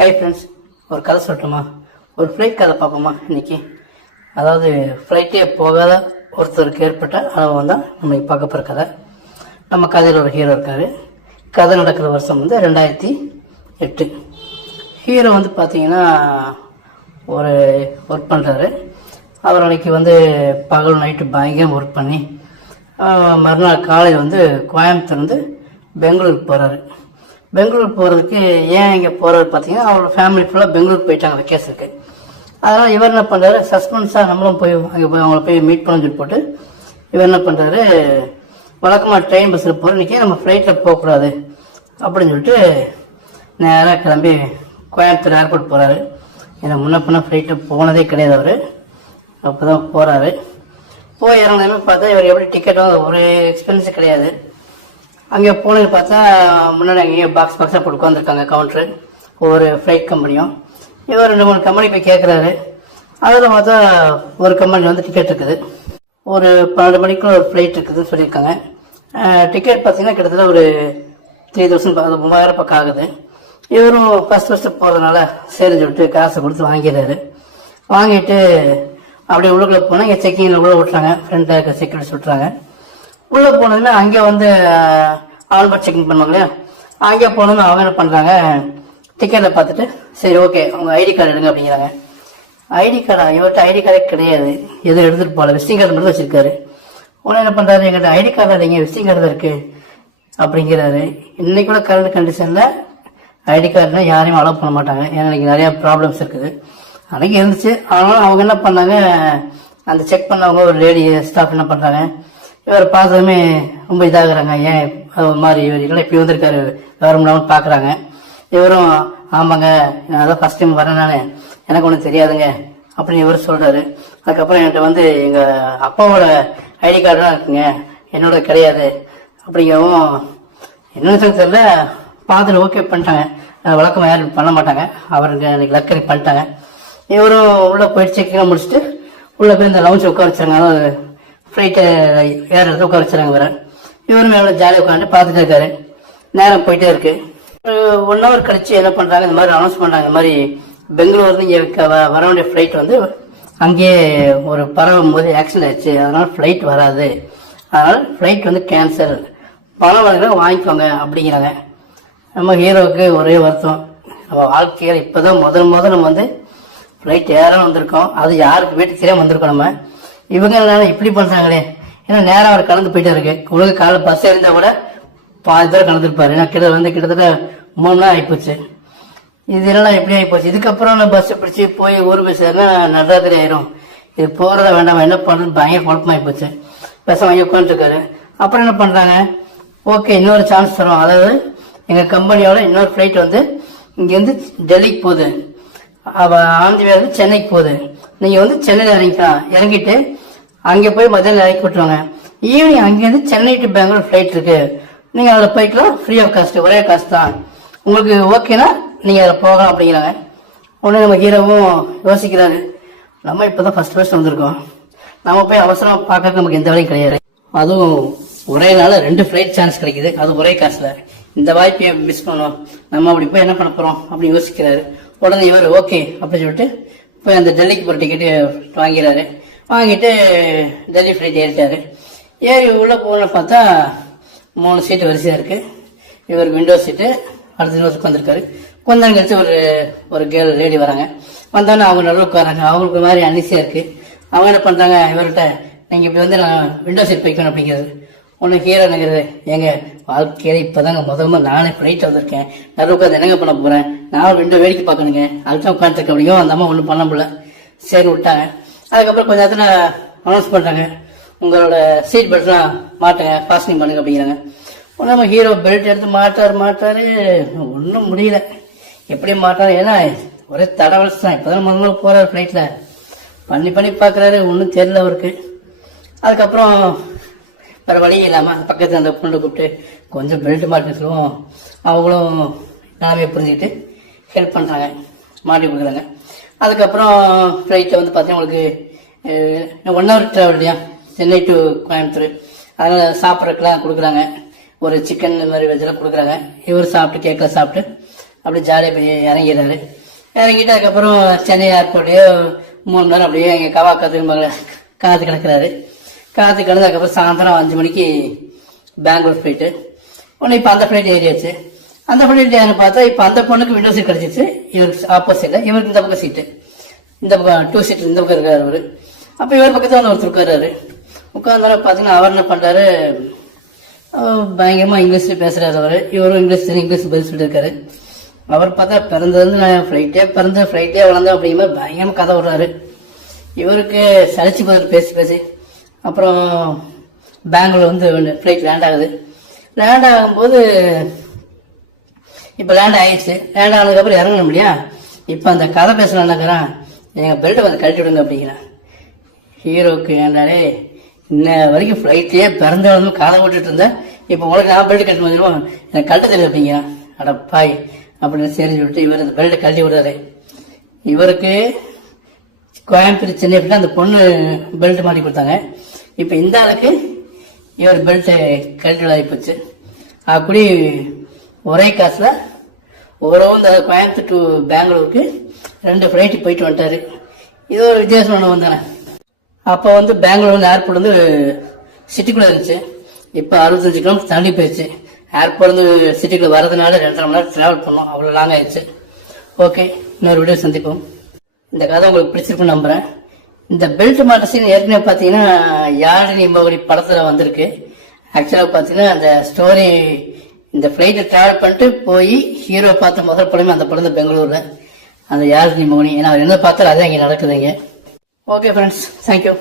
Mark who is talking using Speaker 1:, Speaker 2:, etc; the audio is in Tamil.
Speaker 1: ஹாய் ஃப்ரெண்ட்ஸ் ஒரு கதை சொல்லட்டுமா? ஒரு ஃப்ளைட் கதை பார்ப்போமா இன்னைக்கு? அதாவது ஃப்ளைட்டே போகாத ஒருத்தருக்கு ஏற்பட்ட அனுபவம் தான் நம்ம பார்க்க போகிற கதை. நம்ம கதையில் ஒரு ஹீரோ இருக்காரு. கதை நடக்கிற வருஷம் வந்து ரெண்டாயிரத்தி எட்டு. ஹீரோ வந்து பார்த்தீங்கன்னா ஒரு ஒர்க் பண்ணுறாரு அவர் அன்னைக்கு வந்து பகல் நைட்டு பயங்கரம் ஒர்க் பண்ணி மறுநாள் காலையில் வந்து கோயம்புத்தூர் வந்து பெங்களூருக்கு போகிறாரு பெங்களூர் போகிறதுக்கு ஏன் இங்கே போகிறாரு பார்த்தீங்கன்னா அவரோட ஃபேமிலி ஃபுல்லாக பெங்களூர் போயிட்டாங்க அந்த கேஸுக்கு அதனால் இவர் என்ன பண்ணுறாரு சஸ்பென்ஸாக நம்மளும் போய் அங்கே போய் அவங்கள போய் மீட் பண்ண சொல்லி போட்டு இவர் என்ன பண்ணுறாரு வழக்கமாக ட்ரெயின் பஸ்ஸில் போகிற இன்றைக்கி நம்ம ஃப்ளைட்டில் போகக்கூடாது அப்படின்னு சொல்லிட்டு நேராக கிளம்பி கோயம்புத்தூர் ஏர்போர்ட் போகிறாரு ஏன்னா முன்ன பின்ன ஃப்ளைட்டில் போனதே கிடையாது அவர். அப்போ தான் போகிறாரு போய் இறங்கினமே பார்த்தா இவர் எப்படி டிக்கெட்டும் ஒரே எக்ஸ்பென்ஸ் கிடையாது. அங்கே போனது பார்த்தா முன்னாடி அங்கேயே பாக்ஸ் பாக்ஸாக போட்டு உட்காந்துருக்காங்க கவுண்டரு ஒவ்வொரு ஃப்ளைட் கம்பெனியும் இவர் ரெண்டு மூணு கம்பெனி போய் கேட்குறாரு அதில் பார்த்தா ஒரு கம்பெனி வந்து டிக்கெட் இருக்குது. ஒரு பன்னெண்டு மணிக்குள்ள ஒரு ஃப்ளைட் இருக்குதுன்னு சொல்லியிருக்காங்க. டிக்கெட் பார்த்தீங்கன்னா கிட்டத்தட்ட ஒரு த்ரீ தௌசண்ட் மூவாயிரம் பக்கம் ஆகுது. இவரும் ஃபஸ்ட் ஃபஸ்ட்டு போகிறதுனால சரின்னு சொல்லிட்டு காசை கொடுத்து வாங்கிடுறாரு. வாங்கிட்டு அப்படியே உள்ளுக்குள்ள போனால் இங்கே செக்கிங்கில் உள்ள விட்டுறாங்க ஃப்ரெண்டில் இருக்க செக்யூரிட்டி விட்டுறாங்க உள்ளே போனதுன்னா அங்கே வந்து ஆல்பர்ட் செக்கிங் பண்ணுவாங்க இல்லையா அங்கே போனதுமே அவங்க என்ன பண்ணுறாங்க டிக்கெட்டை பார்த்துட்டு சரி ஓகே உங்கள் ஐடி கார்டு எடுங்க அப்படிங்கிறாங்க. ஐடி கார்டா இவர்கிட்ட ஐடி கார்டே கிடையாது. எதுவும் எடுத்துகிட்டு போகல. விசிட்டிங் கார்டு மட்டும் வச்சுருக்காரு. உடனே என்ன பண்ணுறாரு எங்கிட்ட ஐடி கார்டு இல்லைங்க விசிட்டிங் கார்டு தான் இருக்குது அப்படிங்கிறாரு. இன்னைக்கு கூட கரண்ட் கண்டிஷனில் ஐடி கார்டுனா யாரையும் அலோவ் பண்ண மாட்டாங்க. ஏன்னா இன்னைக்கு நிறையா ப்ராப்ளம்ஸ் இருக்குது. அன்றைக்கி இருந்துச்சு. ஆனாலும் அவங்க என்ன பண்ணாங்க அந்த செக் பண்ணவங்க ஒரு லேடி ஸ்டாஃப் என்ன பண்ணுறாங்க இவர் பார்த்ததுமே ரொம்ப இதாகிறாங்க. ஏன் அது ஒரு மாதிரி இவர் இல்லை இப்படி வந்திருக்காரு. விவரம் இல்லாமல் பார்க்குறாங்க. இவரும் ஆமாங்க நான் அதான் ஃபர்ஸ்ட் டைம் வரேன் நான். எனக்கு ஒன்றும் தெரியாதுங்க அப்படின்னு இவர் சொல்கிறாரு அதுக்கப்புறம் என்கிட்ட வந்து எங்கள் அப்பாவோட ஐடி கார்டுலாம் இருக்குங்க. என்னோட கிடையாது. அப்படிங்கவும் என்னன்னு சொல்ல தெரியல. பார்த்துட்டு ஓகே பண்ணிட்டாங்க. வழக்கம் யாரும் பண்ண மாட்டாங்க. அவருக்கு எனக்கு லக்கரி பண்ணிட்டாங்க. இவரும் உள்ளே போயிட்டு செக்கிங் முடிச்சுட்டு உள்ளே போய் இந்த லவுஞ்சு உட்கார வச்சாங்க. ஃப்ளைட்டை uh, ஏறது உட்கார வச்சுறாங்க வேற. இவரும் எவ்வளோ ஜாலியாக உட்காந்து பார்த்துட்டு இருக்காரு. நேரம் போயிட்டே இருக்கு. ஒரு ஒன் ஹவர் கழிச்சு என்ன பண்றாங்க? இந்த மாதிரி அனௌன்ஸ் பண்றாங்க. இந்த மாதிரி பெங்களூர்ல இங்கே வ- வர வேண்டிய ஃப்ளைட் வந்து அங்கேயே ஒரு பரவும் போது ஆக்சிடென்ட் ஆயிடுச்சு. அதனால ஃப்ளைட் வராது. அதனால ஃப்ளைட் வந்து கேன்சல் பணம் வாங்குறத வாங்கிக்கோங்க அப்படிங்கிறாங்க. நம்ம ஹீரோவுக்கு ஒரே வருத்தம். நம்ம வாழ்க்கையில் இப்போதான் முதல் முதல் நம்ம வந்து ஃப்ளைட் ஏற வந்திருக்கோம். அது யாருக்கு வீட்டுக்கு தெரியாமல் வந்திருக்கோம் நம்ம. இவங்க இப்படி பண்றாங்களே. ஏன்னா நேரம் அவர் கலந்து போயிட்டே இருக்கு உலக காலைல பஸ் இருந்தா கூட பாதி பேர் கலந்துருப்பாரு ஏன்னா கிட்ட வந்து கிட்டத்தட்ட மூணு நாள் ஆயிப்போச்சு. இது என்னடா எப்படி ஆயிப்போச்சு? இதுக்கப்புறம் நான் பஸ் பிடிச்சி போய் ஊர் போய் சேர்னா நடராத்திரி ஆயிரும். இது போறதா வேண்டாம்? என்ன பண்ணுறதுன்னு பயங்கர குழப்பமாயி போச்சு பஸ் வாங்கி உட்காந்துருக்காரு அப்புறம் என்ன பண்றாங்க? ஓகே இன்னொரு சான்ஸ் தரும் அதாவது எங்க கம்பெனியோட இன்னொரு ஃபிளைட் வந்து இங்கேருந்து டெல்லிக்கு போகுது. அவ ஆந்தி வந்து சென்னைக்கு போகுது. நீங்க வந்து சென்னையில் இறங்கிக்கலாம். இறங்கிட்டு அங்கே போய் மதியம் இறக்கி விட்டுருவாங்க. ஈவினிங் அங்கேருந்து சென்னை டு பெங்களூர் ஃப்ளைட் இருக்கு. நீங்கள் அதில் போய்க்கலாம். ஃப்ரீ ஆஃப் காஸ்ட் ஒரே காஸ்ட் தான். உங்களுக்கு ஓகேனா நீங்கள் அதில் போகலாம் அப்படிங்கிறாங்க. உடனே நம்ம ஹீரோவும் யோசிக்கிறாரு. நம்ம இப்போ தான் ஃபர்ஸ்ட் ஃபர்ஸ்ட் வந்திருக்கோம். நம்ம போய் அவசரம் பார்க்க நமக்கு எந்த வேலையும் கிடையாது. அதுவும் ஒரே நாள் ரெண்டு ஃப்ளைட் சான்ஸ் கிடைக்குது. அது ஒரே காசில் இந்த வாய்ப்பையை மிஸ் பண்ணோம் நம்ம அப்படி போய் என்ன பண்ண போகிறோம் அப்படின்னு யோசிக்கிறாரு. உடனே இவர் ஓகே அப்படின்னு சொல்லிட்டு போய் அந்த டெல்லிக்கு போகிற டிக்கெட்டு வாங்கிறாரு. வாங்கிட்டு டெல்லி ஃப்ளைட் ஏறிட்டாரு ஏறி உள்ளே போன பார்த்தா மூணு சீட்டு வரிசையாக இருக்குது இவர் விண்டோ சீட்டு அடுத்த இன்னொரு உட்காந்துருக்காரு கொஞ்ச நேரம் கழிச்சு ஒரு ஒரு கேர்ள் லேடி வராங்க. வந்தோடனே அவங்க நல்லா உட்காராங்க அவங்களுக்கு மாதிரி அனிசியாக இருக்குது அவங்க என்ன பண்ணுறாங்க இவர்கிட்ட நீங்கள் இப்படி வந்து நான் விண்டோ சீட் போய்க்கணும் அப்படிங்கிறது. ஒன்று ஹீரோ நினைக்கிறது ஏங்க வாழ்க்கையில இப்பதாங்க. முதல் முதல்ல நானே ஃப்ளைட் வந்திருக்கேன். நல்ல உட்காந்து என்னங்க பண்ண போகிறேன் நான் விண்டோ வேடிக்கை பார்க்கணுங்க. அதுதான் உட்காந்துருக்க முடியும் அந்த அம்மா ஒன்றும் பண்ண முடியல. சரி விட்டாங்க. அதுக்கப்புறம் கொஞ்ச நேரத்தில் அனௌன்ஸ் பண்ணுறாங்க உங்களோட சீட் பெல்ட்லாம் மாட்டுங்க ஃபாஸ்டிங் பண்ணுங்க அப்படிங்கிறாங்க. ஒன்றும் நம்ம ஹீரோ பெல்ட் எடுத்து மாட்டார் மாட்டார் ஒன்றும் முடியல. எப்படி மாட்டார் ஏன்னா ஒரே தடவல்ஸ் தான். இப்போதான் முதல்ல போகிறார் ஃப்ளைட்டில் பண்ணி பண்ணி பார்க்குறாரு ஒன்றும் தெரியல அவருக்கு. அதுக்கப்புறம் வேறு வழி இல்லாமல் பக்கத்தில் அந்த பொண்ணு கூப்பிட்டு கொஞ்சம் பெல்ட் மாட்டு சொல்லுவோம். அவங்களும் நாமே புரிஞ்சுக்கிட்டு ஹெல்ப் பண்ணுறாங்க மாட்டி கொடுக்குறாங்க. அதுக்கப்புறம் ஃப்ளைட்டில் வந்து பார்த்தீங்கன்னா உங்களுக்கு ஒன் ஹவர் ட்ராவல் இல்லையா? சென்னை டு கோயம்புத்தூர். அதனால் சாப்பிட்றதுக்கெலாம் கொடுக்குறாங்க. ஒரு சிக்கன் இந்த மாதிரி வெஜ்ஜெல்லாம் கொடுக்குறாங்க. இவர் சாப்பிட்டு கேக்கில் சாப்பிட்டு அப்படியே ஜாலியாக போய் இறங்கிடுறாரு. இறங்கிட்டு அதுக்கப்புறம் சென்னை ஏர்போர்ட்லேயே மூணு நேரம் அப்படியே எங்கள் கவா காத்து காத்து கிடக்கிறாரு. காத்து கிடந்து அதுக்கப்புறம் சாயந்தரம் அஞ்சு மணிக்கு பெங்களூர் ஃப்ளைட்டு உடனே இப்போ அந்த ஃப்ளைட் ஏறியாச்சு. அந்த பொண்ணு ஏன்னு பார்த்தா இப்போ அந்த பொண்ணுக்கு விண்டோ சீட் கிடச்சிச்சு. இவருக்கு ஆப்போசிட்டில் இவருக்கு இந்த பக்கம் சீட்டு இந்த பக்கம் டூ சீட் இந்த பக்கம் இருக்காரு அவரு. அப்போ இவர் பக்கத்தில் ஒருத்தர் உட்காராரு உட்கார்ந்தாரு பார்த்தீங்கன்னா அவர் என்ன பண்ணுறாரு பயங்கரமாக இங்கிலீஷில் பேசுகிறாரு அவர். இவரும் இங்கிலீஷ் தெரியும் இங்கிலீஷ் பதில் சொல்லிட்டு இருக்காரு அவர் பார்த்தா பிறந்ததுலேருந்து நான் ஃப்ளைட்டே பிறந்த ஃப்ளைட்டே வளர்ந்தேன் அப்படிங்கிற மாதிரி பயங்கரமாக கதை விடுறாரு இவருக்கு சளிச்சு பதில் பேசி பேசி. அப்புறம் பெங்களூர் வந்து ஃப்ளைட் லேண்ட் ஆகுது. லேண்ட் ஆகும்போது இப்போ லேண்ட் ஆயிடுச்சு லேண்ட் ஆனதுக்கப்புறம் இறங்கணும் இல்லையா? இப்போ அந்த கதை பேசலான்னாக்கிறான் எங்கள் பெல்ட்டை வந்து கழட்டி விடுங்க அப்படிங்கிறான். ஹீரோக்கு ஏன்டாலே இன்ன வரைக்கும் ஃப்ளைட்லேயே பிறந்த வந்து காதை விட்டுட்டு இருந்தேன் இப்போ உனக்கு நான் பெல்ட் கட்டி வந்துடுவோம் எனக்கு கழட்ட தெரியல அப்படிங்கிறான். அட பாய் அப்படின்னு சரி சொல்லிட்டு இவர் அந்த பெல்ட்டை கழட்டி விடுறாரு. இவருக்கு கோயம்புத்தூர் சென்னை அப்படின்னா அந்த பொண்ணு பெல்ட் மாட்டி கொடுத்தாங்க. இப்போ இந்த ஆளுக்கு இவர் பெல்ட்டை கழட்டி விடாதி போச்சு அப்படி ஒரே காசில் ஓரளவு இந்த கோயம்புத்தூர் டு பெங்களூருக்கு ரெண்டு ஃப்ளைட்டு போயிட்டு வந்துட்டாரு. இது ஒரு வித்தியாசம் ஒன்று வந்தானே அப்போ வந்து பெங்களூர் வந்து ஏர்போர்ட் வந்து சிட்டிக்குள்ளே இருந்துச்சு. இப்போ அறுபத்தஞ்சு கிலோமீட்டர் தள்ளி போயிடுச்சு ஏர்போர்ட் வந்து சிட்டிக்குள்ளே வரதுனால ரெண்டரை மணி நேரம் ட்ராவல் பண்ணோம். அவ்வளோ லாங் ஆயிடுச்சு. ஓகே இன்னொரு வீடியோ சந்திப்போம். இந்த கதை உங்களுக்கு பிடிச்சிருக்குன்னு நம்புகிறேன் இந்த பெல்ட் மாட்ட சீன் ஏற்கனவே பார்த்தீங்கன்னா யாழினி மோகடி படத்தில் வந்திருக்கு. ஆக்சுவலாக பார்த்தீங்கன்னா அந்த ஸ்டோரி இந்த ஃப்ளைட்டை ட்ராவல் பண்ணிட்டு போய் ஹீரோ பார்த்த முதல் படமே அந்த படம் தான் பெங்களூரில். அந்த யாசினி மோனி? ஏன்னா அவர் என்ன பார்த்தாலும் அதே இங்கே நடக்குதுங்க. Okay friends thank you